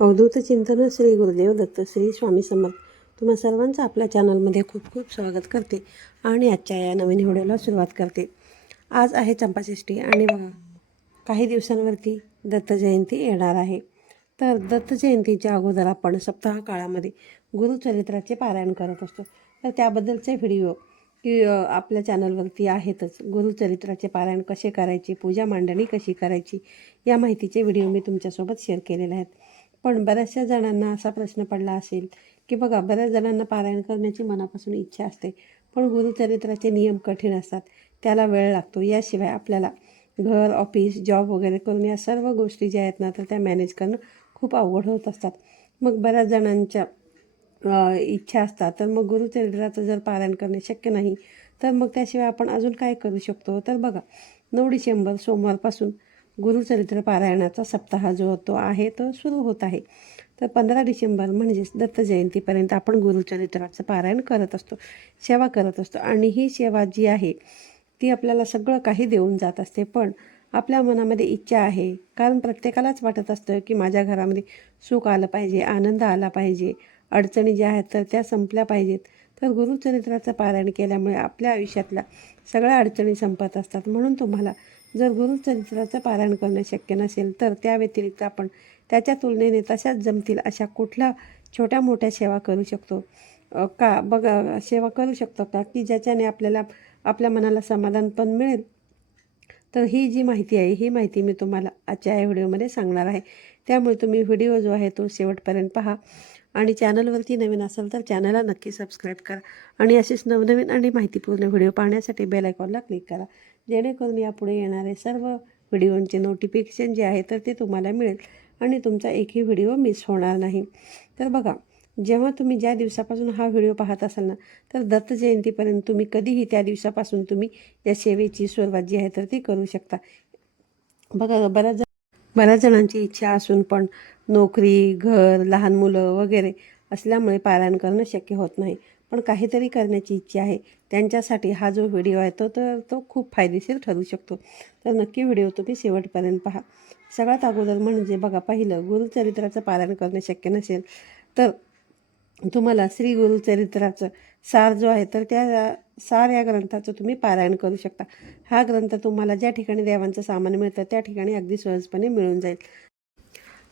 अवधूत चिंतन श्री गुरुदेव दत्त श्री स्वामी समर्थ. तुम्हा सर्वांचं आपल्या चॅनलमध्ये खूप खूप स्वागत करते आणि आजच्या या नवीन व्हिडिओला सुरुवात करते. आज आहे चंपाषष्ठी आणि बघा काही दिवसांवरती दत्त जयंती येणार आहे. तर दत्त जयंतीच्या अगोदर आपण सप्ताह काळामध्ये गुरुचरित्राचे पारायण करत असतो. तर त्याबद्दलचे व्हिडिओ की आपल्या चॅनलवरती आहेतच. गुरुचरित्राचे पारायण कसे करायचे, पूजा मांडणी कशी करायची या माहितीचे व्हिडिओ मी तुमच्यासोबत शेअर केलेले आहेत. पण बऱ्याचशा जणांना असा प्रश्न पडला असेल की बघा बऱ्याच जणांना पारायण करण्याची मनापासून इच्छा असते, पण गुरुचरित्राचे नियम कठीण असतात, त्याला वेळ लागतो. याशिवाय आपल्याला घर, ऑफिस, जॉब वगैरे करून या सर्व गोष्टी ज्या आहेत ना तर त्या मॅनेज करणं खूप अवघड होत असतात. मग बऱ्याच जणांच्या इच्छा असतात. तर मग गुरुचरित्राचं जर पारायण करणे शक्य नाही तर मग त्याशिवाय आपण अजून काय करू शकतो. तर बघा 9 डिसेंबर सोमवारपासून गुरुचरित्र पारायणाचा सप्ताह जो तो आहे तो सुरू होत आहे. तर 15 डिसेंबर म्हणजेच दत्त जयंतीपर्यंत आपण गुरुचरित्राचं पारायण करत असतो, सेवा करत असतो. आणि ही सेवा जी आहे ती आपल्याला सगळं काही देऊन जात असते. पण आपल्या मनामध्ये इच्छा आहे, कारण प्रत्येकालाच वाटत असतं की माझ्या घरामध्ये सुख आलं पाहिजे, आनंद आला पाहिजे, अडचणी ज्या आहेत तर त्या संपल्या पाहिजेत. तर गुरुचरित्राचं पारायण केल्यामुळे आपल्या आयुष्यातल्या सगळ्या अडचणी संपत असतात. म्हणून तुम्हाला जर गुरुचरित्राचं पारायण करणं शक्य नसेल तर त्या व्यतिरिक्त आपण त्याच्या तुलनेने तशाच जमतील अशा कुठल्या छोट्या मोठ्या सेवा करू शकतो का बघा सेवा करू शकतो का की ज्याच्याने आपल्याला आपल्या मनाला समाधान पण मिळेल. तर ही जी माहिती आहे ही माहिती मी तुम्हाला आजच्या या व्हिडिओमध्ये सांगणार आहे. त्यामुळे तुम्ही व्हिडिओ जो आहे तो शेवटपर्यंत पहा आणि चॅनलवरती नवीन असाल तर चॅनलला नक्की सबस्क्राईब करा आणि असेच नवनवीन आणि माहितीपूर्ण व्हिडिओ पाहण्यासाठी बेल आयकॉनला क्लिक करा, जेणेकरून यापुढे येणारे सर्व व्हिडिओंचे नोटिफिकेशन जे आहे तर ते तुम्हाला मिळेल आणि तुमचा एकही व्हिडिओ मिस होणार नाही. तर बघा जेव्हा तुम्ही ज्या दिवसापासून हा व्हिडिओ पाहत असाल ना तर दत्त जयंतीपर्यंत तुम्ही कधीही त्या दिवसापासून तुम्ही या सेवेची सुरुवात जी आहे तर ती करू शकता. बघा बऱ्याच जणांची इच्छा असून पण नोकरी, घर, लहान मुलं वगैरे असल्यामुळे पारायण करणं शक्य होत नाही. पण काहीतरी करण्याची इच्छा आहे त्यांच्यासाठी हा जो व्हिडिओ आहे तो खूप फायदेशीर ठरू शकतो. तर नक्की व्हिडिओ तुम्ही शेवटपर्यंत पहा. सगळ्यात अगोदर म्हणजे बघा पहिलं गुरुचरित्राचं पारायण करणं शक्य नसेल तर तुम्हाला श्री गुरुचरित्राचं सार जो आहे तर त्या सार या ग्रंथाचं तुम्ही पारायण करू शकता. हा ग्रंथ तुम्हाला ज्या ठिकाणी देवांचं सामान मिळतं त्या ठिकाणी अगदी सहजपणे मिळून जाईल.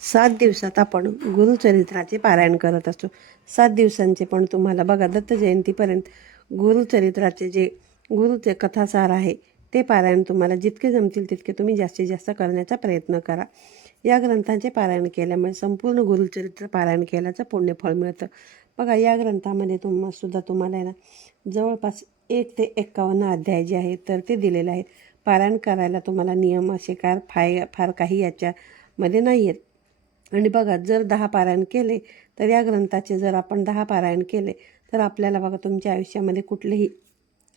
7 दिवसात आपण गुरुचरित्राचे पारायण करत असतो. 7 दिवसांचे पण तुम्हाला बघा दत्त जयंतीपर्यंत गुरुचरित्राचे जे गुरुचे कथासार आहे ते पारायण तुम्हाला जितके जमतील तितके तुम्ही जास्तीत जास्त करण्याचा प्रयत्न करा. या ग्रंथांचे पारायण केल्यामुळे संपूर्ण गुरुचरित्र पारायण केल्याचं पुण्यफळ मिळतं. बघा या ग्रंथामध्ये तुम्हाला आहे ना जवळपास 1 ते 51 अध्याय जे आहेत तर ते दिलेले आहेत. पारायण करायला तुम्हाला नियम असे फार काही याच्यामध्ये नाही आहेत. आणि बघा जर 10 पारायण केले तर या ग्रंथाचे जर आपण 10 पारायण केले तर आपल्याला बघा तुमच्या आयुष्यामध्ये कुठलीही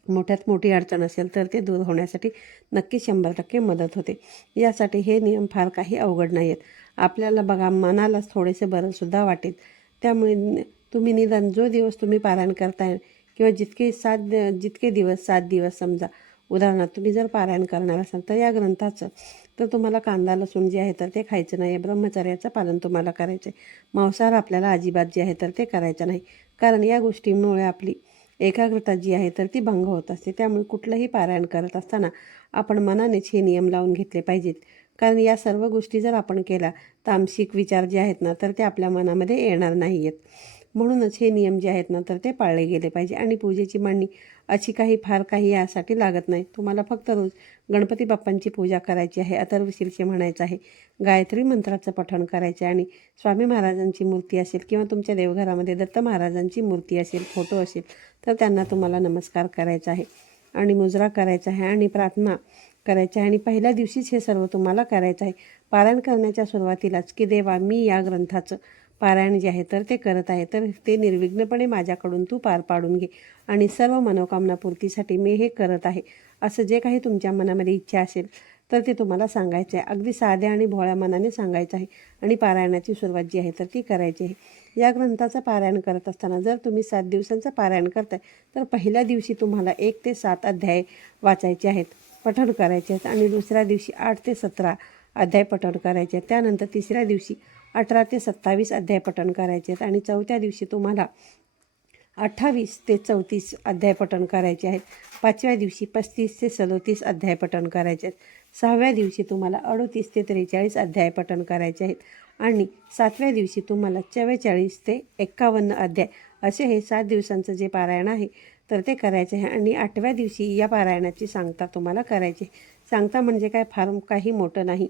मोठ्यात मोठी अडचण असेल तर ते दूर होण्यासाठी नक्की 100% मदत होते. यासाठी हे नियम फार काही अवघड नाही आहेत. आपल्याला बघा मनालाच थोडेसे बरंसुद्धा वाटेल. त्यामुळे तुम्ही निदान जो दिवस तुम्ही पारायण करताय किंवा जितके दिवस 7 दिवस समजा उदाहरणार्थ तुम्ही जर पारायण करणार असाल तर या ग्रंथाचं तर तुम्हाला कांदा लसूण जे आहे तर ते खायचं नाही. ब्रह्मचर्याचं पालन तुम्हाला करायचं आहे. मांसाहार आपल्याला अजिबात जे आहे तर ते करायचं नाही, कारण या गोष्टींमुळे आपली एकाग्रता जी आहे तर ती भंग होत असते. त्यामुळे कुठलंही पारायण करत असताना आपण मनानेच हे नियम लावून घेतले पाहिजेत, कारण या सर्व गोष्टी जर आपण केल्या तामसिक विचार जे आहेत ना तर ते आपल्या मनामध्ये येणार नाही आहेत. म्हणूनच हे नियम जे आहेत ना तर ते पाळले गेले पाहिजे. आणि पूजेची मांडणी अशी फार काही यासाठी लागत नाही. तुम्हाला फक्त रोज गणपती बाप्पांची पूजा करायची आहे, अथर्वशीर्ष म्हणायचं आहे, गायत्री मंत्राचं पठण करायचं आहे, आणि स्वामी महाराजांची मूर्ती असेल किंवा तुमच्या देवघरामध्ये दत्त महाराजांची मूर्ती असेल, फोटो असेल तर त्यांना तुम्हाला नमस्कार करायचा आहे आणि मुजरा करायचा आहे आणि प्रार्थना करायची आहे. आणि पहिल्या दिवशीच हे सर्व तुम्हाला करायचं आहे. पारायण करण्याच्या सुरुवातीलाच की देवा मी या ग्रंथाचं पारायण जे आहे तर ते करत आहे, तर ते निर्विघ्नपणे माझ्याकडून तू पार पाडून घे आणि सर्व मनोकामनापूर्तीसाठी मी हे करत आहे असं जे काही तुमच्या मनामध्ये इच्छा असेल तर ते तुम्हाला सांगायचं आहे. अगदी साध्या आणि भोळ्या मनाने सांगायचं आहे आणि पारायणाची सुरुवात जी आहे तर ती करायची आहे. या ग्रंथाचं पारायण करत असताना जर तुम्ही 7 दिवसांचं पारायण करताय तर पहिल्या दिवशी तुम्हाला 1 ते 7 अध्याय वाचायचे आहेत, पठण करायचे आहेत, आणि दुसऱ्या दिवशी 8 ते 17 अध्याय पठण करायचे आहेत. त्यानंतर तिसऱ्या दिवशी 18 ते 27 अध्याय पठण करायचे आहेत आणि चौथ्या दिवशी तुम्हाला 28 ते 34 अध्याय पठण करायचे आहेत. 5व्या दिवशी 35 ते 37 अध्याय पठण करायचे आहेत. 6व्या दिवशी तुम्हाला 38 ते 43 अध्याय पठण करायचे आहेत आणि 7व्या दिवशी तुम्हाला 44 ते 51 अध्याय असे हे 7 दिवसांचं जे पारायण आहे तर ते करायचे आहे. आणि 8व्या दिवशी या पारायणाची सांगता तुम्हाला करायची. सांगता म्हणजे काय, फार काही मोठं नाही.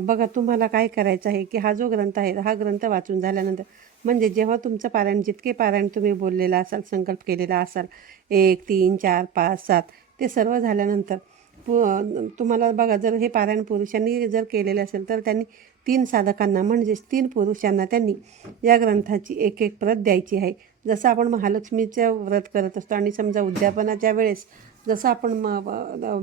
बघा, तुम्हाला काय करायचं आहे की हा जो ग्रंथ आहे हा ग्रंथ वाचून झाल्यानंतर म्हणजे जेव्हा तुमचं पारायण, जितके पारायण तुम्ही बोललेला असाल, संकल्प केलेला असाल, 1 3 4 5 7 ते सर्व झाल्यानंतर तुम्हाला बघा, जर हे पारायण पुरुषांनी जर केलेले असेल तर त्यांनी 3 साधकांना म्हणजेच 3 पुरुषांना त्यांनी या ग्रंथाची एक एक प्रत द्यायची आहे. जसं आपण महालक्ष्मीचं व्रत करत असतो आणि समजा उद्यापनाच्या वेळेस जसं आपण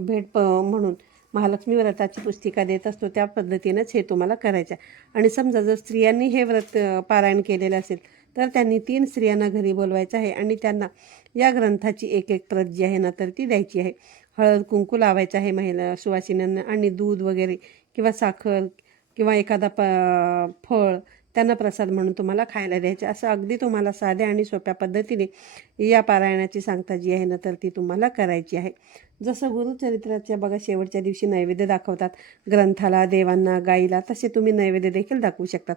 भेट म्हणून महालक्ष्मी व्रताची पुस्तिका देत असतो त्या पद्धतीनंच हे तुम्हाला करायचं आहे. आणि समजा जर स्त्रियांनी हे व्रत पारायण केलेलं असेल तर त्यांनी 3 स्त्रियांना घरी बोलवायचं आहे आणि त्यांना या ग्रंथाची एक एक प्रत जी आहे ना तर ती द्यायची आहे. हळद कुंकू लावायचं आहे महिला सुवासिनींना आणि दूध वगैरे किंवा साखर किंवा एखादा फळ त्यांना प्रसाद म्हणून तुम्हाला खायला द्यायचे. असं अगदी तुम्हाला साध्या आणि सोप्या पद्धतीने या पारायणाची सांगता जी आहे ना तर ती तुम्हाला करायची आहे. जसं गुरुचरित्राच्या बघा शेवटच्या दिवशी नैवेद्य दाखवतात ग्रंथाला, देवांना, गाईला, तसे तुम्ही नैवेद्य देखील दाखवू शकतात.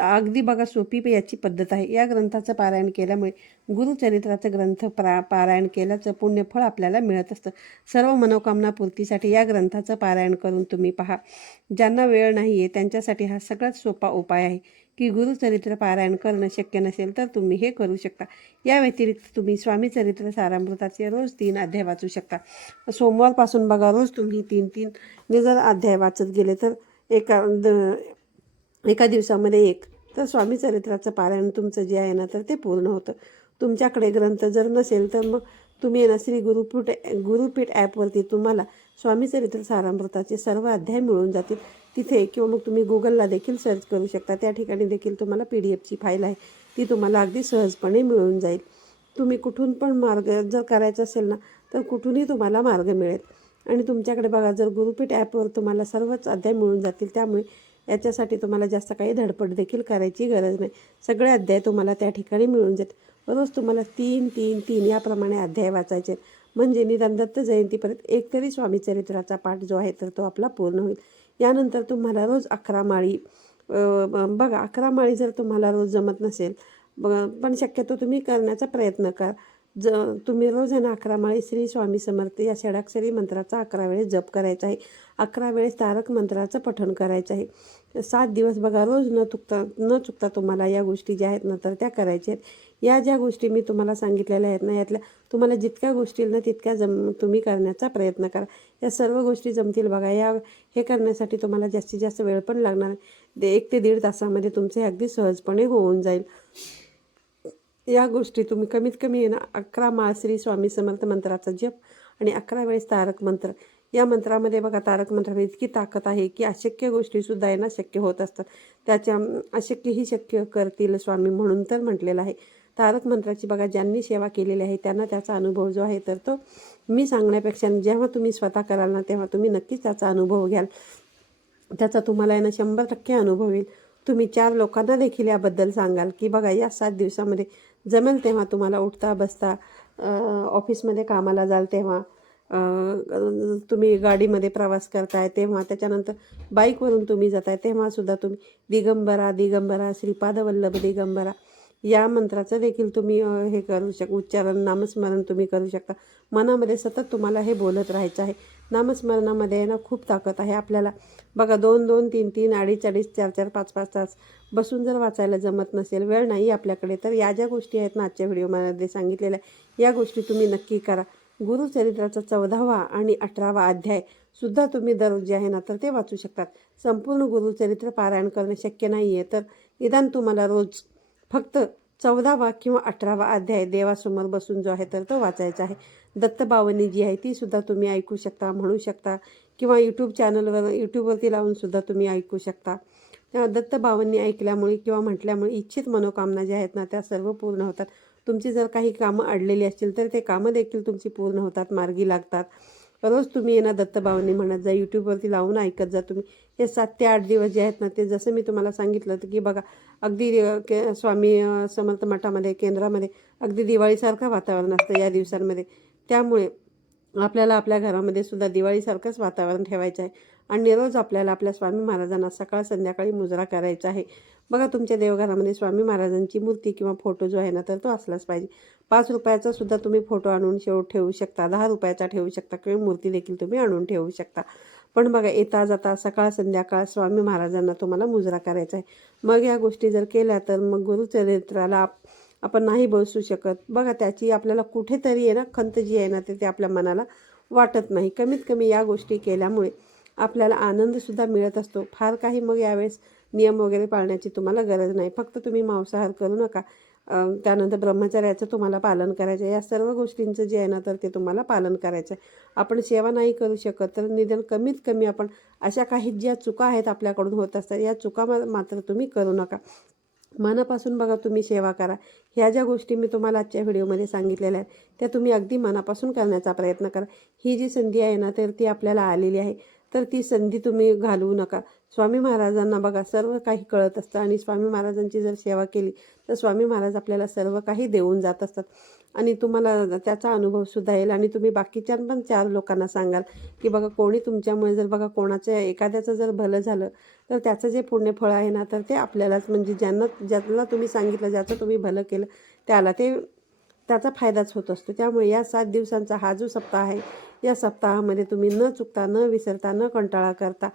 अगदी बघा सोपी याची पद्धत आहे. या ग्रंथाचं पारायण केल्यामुळे गुरुचरित्राचं ग्रंथ पारायण केल्याचं पुण्यफळ आपल्याला मिळत असतं. सर्व मनोकामना पूर्तीसाठी या ग्रंथाचं पारायण करून तुम्ही पहा. ज्यांना वेळ नाही आहे त्यांच्यासाठी हा सगळ्यात सोपा उपाय आहे की गुरुचरित्र पारायण करणं शक्य नसेल तर तुम्ही हे करू शकता. या व्यतिरिक्त तुम्ही स्वामी चरित्र सारामृताचे रोज 3 अध्याय वाचू शकता. सोमवारपासून बघा रोज तुम्ही 3 जर अध्याय वाचत गेले तर एका दिवसामध्ये तर स्वामी चरित्राचं पारायण तुमचं जे आहे ना तर ते पूर्ण होतं. तुमच्याकडे ग्रंथ जर नसेल तर मग तुम्ही ना श्री गुरुपीठ ॲपवरती तुम्हाला स्वामी चरित्र सारामृताचे सर्व अध्याय मिळून जातील तिथे, किंवा मग तुम्ही गुगलला देखील सर्च करू शकता. त्या ठिकाणी देखील तुम्हाला PDF फाईल आहे ती तुम्हाला अगदी सहजपणे मिळून जाईल. तुम्ही कुठून पण मार्ग जर करायचा असेल ना तर कुठूनही तुम्हाला मार्ग मिळेल. आणि तुमच्याकडे बघा जर गुरुपीठ ॲपवर तुम्हाला सर्वच अध्याय मिळून जातील, त्यामुळे याच्यासाठी तुम्हाला जास्त काही धडपड देखील करायची गरज नाही. सगळे अध्याय तुम्हाला त्या ठिकाणी मिळून जातील. रोज तुम्हाला 3 याप्रमाणे अध्याय वाचायचे, म्हणजे निदान दत्त जयंतीपर्यंत एक तरी स्वामी चरित्राचा पाठ जो आहे तर तो आपला पूर्ण होईल. यानंतर तुम्हाला रोज 11 माळी बघा 11 माळी जर तुम्हाला रोज जमत नसेल पण शक्यतो तुम्ही करण्याचा प्रयत्न करा. तुम्ही रोज आहे ना 11 माळी श्री स्वामी समर्थ या षडाक्षरी मंत्राचा 11 वेळेस जप करायचा आहे. 11 वेळेस तारक मंत्राचं पठण करायचं आहे. 7 दिवस बघा रोज न चुकता तुम्हाला या गोष्टी ज्या आहेत ना तर त्या करायच्या आहेत. या ज्या गोष्टी मी तुम्हाला सांगितलेल्या आहेत ना यातल्या तुम्हाला जितक्या गोष्टी येईल ना तितक्या तुम्ही करण्याचा प्रयत्न करा. या सर्व गोष्टी जमतील बघा. हे करण्यासाठी तुम्हाला जास्तीत जास्त वेळ पण लागणार नाही. 1 ते 1.5 तासामध्ये तुमचे अगदी सहजपणे होऊन जाईल. या गोष्टी तुम्ही कमीत कमी आहे ना 11 माळ श्री स्वामी समर्थ मंत्राचा जप आणि 11 वेळेस तारक मंत्र. या मंत्रामध्ये बघा तारक मंत्रामध्ये इतकी ताकद आहे की अशक्य गोष्टीसुद्धा आहे ना शक्य होत असतात. त्याच्या अशक्यही शक्य करतील स्वामी म्हणून तर म्हटलेलं आहे. तारक मंत्राची बघा ज्यांनी सेवा केलेली आहे त्यांना त्याचा अनुभव जो आहे तर तो मी सांगण्यापेक्षा जेव्हा तुम्ही स्वतः कराल ना तेव्हा तुम्ही नक्कीच त्याचा अनुभव घ्याल. त्याचा तुम्हाला ना 100% अनुभव येईल. तुम्ही 4 लोकांना देखील याबद्दल सांगाल की बघा या 7 दिवसामध्ये जमेल तेव्हा तुम्हाला उठता बसता, ऑफिसमध्ये कामाला जाल तेव्हा, तुम्ही गाडीमध्ये प्रवास करताय तेव्हा, त्याच्यानंतर बाईकवरून तुम्ही जाताय तेव्हासुद्धा तुम्ही दिगंबरा श्रीपादवल्लभ दिगंबरा या मंत्राचं देखील तुम्ही हे करू उच्चारण नामस्मरण तुम्ही करू शकता. मनामध्ये सतत तुम्हाला हे बोलत राहायचं आहे. नामस्मरणामध्ये ना खूप ताकद आहे. आपल्याला बघा 2-2, 3-3, 2.5-2.5, 4-4, 5-5 तास बसून जर वाचायला जमत नसेल, वेळ नाही आपल्याकडे, तर या ज्या गोष्टी आहेत ना आजच्या व्हिडिओमध्ये सांगितलेल्या या गोष्टी तुम्ही नक्की करा. गुरुचरित्राचा 14वा आणि 18वा अध्याय सुद्धा तुम्ही दररोज जे आहे ना तर ते वाचू शकतात. संपूर्ण गुरुचरित्र पारायण करणं शक्य नाही आहे तर निदान तुम्हाला रोज फक्त 14वा किंवा 18वा अध्याय देवासमोर बसून जो आहे तर तो वाचायचा आहे. दत्तबावनी जी आहे ती सुद्धा तुम्ही ऐकू शकता, म्हणू शकता, किंवा यूट्यूबवरती लावून सुद्धा तुम्ही ऐकू शकता. दत्तबावनी ऐकल्यामुळे किंवा म्हटल्यामुळे इच्छित मनोकामना ज्या आहेत ना त्या सर्व पूर्ण होतात. तुमची जर काही कामं अडलेली असतील तर ते कामं देखील तुमची पूर्ण होतात, मार्गी लागतात. रोज तुम्ही ना दत्तभावांनी म्हणत जा, यूट्यूबवरती लावून ऐकत जा तुम्ही. हे 7 ते 8 दिवस जे आहेत ना, ते जसं मी तुम्हाला सांगितलं होतं की बघा अगदी स्वामी समर्थ मठामध्ये केंद्रामध्ये अगदी दिवाळीसारखं वातावरण असतं या दिवसांमध्ये. त्यामुळे आपल्याला आपल्या घरामध्ये सुद्धा दिवाळीसारखंच वातावरण ठेवायचं आहे आणि रोज आपल्याला आपल्या स्वामी महाराजांना सकाळ संध्याकाळी मुजरा करायचा आहे. बघा तुमच्या देवघरामध्ये स्वामी महाराजांची मूर्ती किंवा फोटो जो आहे ना, तर तो असलाच पाहिजे. 5 रुपयाचा सुद्धा तुम्ही फोटो आणून ठेवू शकता, 10 रुपयाचा ठेवू शकता किंवा मूर्ती देखील तुम्ही आणून ठेवू शकता. पण बघा येता जाता सकाळ संध्याकाळ स्वामी महाराजांना तुम्हाला मुजरा करायचा आहे. मग या गोष्टी जर केल्या तर मग गुरुचरित्राला आपण नाही बसू शकत. बघा त्याची आपल्याला कुठेतरी आहे ना खंत जी आहे ना ते आपल्या मनाला वाटत नाही. कमीत कमी या गोष्टी केल्यामुळे आपल्याला आनंदसुद्धा मिळत असतो. फार काही मग यावेळेस नियम वगैरे पाळण्याची तुम्हाला गरज नाही. फक्त तुम्ही मांसाहार करू नका, त्यानंतर ब्रह्मचर्याचं तुम्हाला पालन करायचं आहे. या सर्व गोष्टींचं जे आहे ना तर ते तुम्हाला पालन करायचं आहे. आपण सेवा नाही करू शकत तर निदान कमीत कमी आपण अशा काही ज्या चुका आहेत आपल्याकडून होत असतात या चुका मात्र तुम्ही करू नका. मनापासून बघा तुम्ही सेवा करा. ह्या ज्या गोष्टी मी तुम्हाला आजच्या व्हिडिओमध्ये सांगितलेल्या आहेत त्या तुम्ही अगदी मनापासून करण्याचा प्रयत्न करा. ही जी संधी आहे ना तर ती आपल्याला आलेली आहे, तर ती संधी तुम्ही घालवू नका. स्वामी महाराजांना बघा सर्व काही कळत असतं आणि स्वामी महाराजांची जर सेवा केली तर स्वामी महाराज आपल्याला सर्व काही देऊन जात असतात आणि तुम्हाला त्याचा अनुभवसुद्धा येईल आणि तुम्ही बाकीच्या पण 4 लोकांना सांगाल की बघा कोणी तुमच्यामुळे जर बघा कोणाच्या एखाद्याचं जर भलं झालं तर त्याचं जे पुण्यफळ आहे ना तर ते आपल्यालाच म्हणजे ज्याला तुम्ही सांगितलं, ज्याचं तुम्ही भलं केलं त्याला त्याचा फायदाच होत असतो. त्यामुळे या 7 दिवसांचा हा जो सप्ताह आहे या सप्ताहामध्ये तुम्ही न चुकता, न विसरता, न कंटाळा करता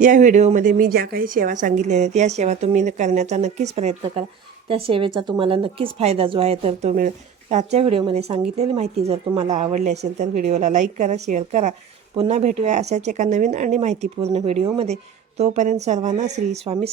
या व्हिडिओमध्ये मी ज्या काही सेवा सांगितलेल्या आहेत या सेवा तुम्ही करण्याचा नक्कीच प्रयत्न करा. त्या सेवेचा तुम्हाला नक्कीच फायदा जो आहे तर तो मिळेल. आजच्या व्हिडिओमध्ये सांगितलेली माहिती जर तुम्हाला आवडली असेल तर व्हिडिओला लाईक करा, शेअर करा. पुन्हा भेटूया अशाच एका नवीन आणि माहितीपूर्ण व्हिडिओमध्ये. तोपर्यंत सर्वांना श्री स्वामी